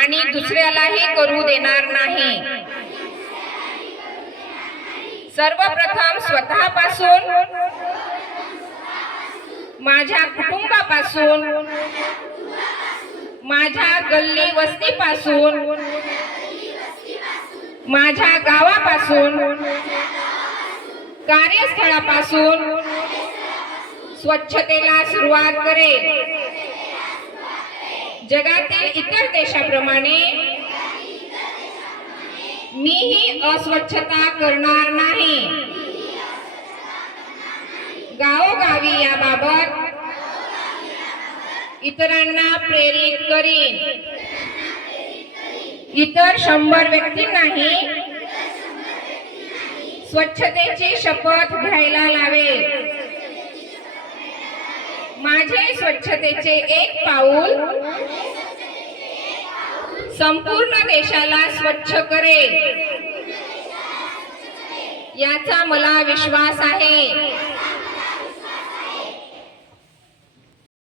आणि दुसऱ्यालाही करू देणार नाही। सर्वप्रथम स्वतःपासून, माझ्या कुटुंबापासून, माझ्या गल्ली वस्तीपासून, माझ्या गावापासून, कार्यस्थळापासून स्वच्छतेला सुरुवात करेल। जगातील इतर देशाप्रमाणे मीही अस्वच्छता करणार नाही। गावोगावी याबाबत इतरांना प्रेरित करीन। इतर 100 व्यक्तींनाही स्वच्छतेची शपथ घ्यायला लावेल। माझे स्वच्छतेचे एक पाऊल संपूर्ण देशाला स्वच्छ करेल, याचा मला विश्वास आहे।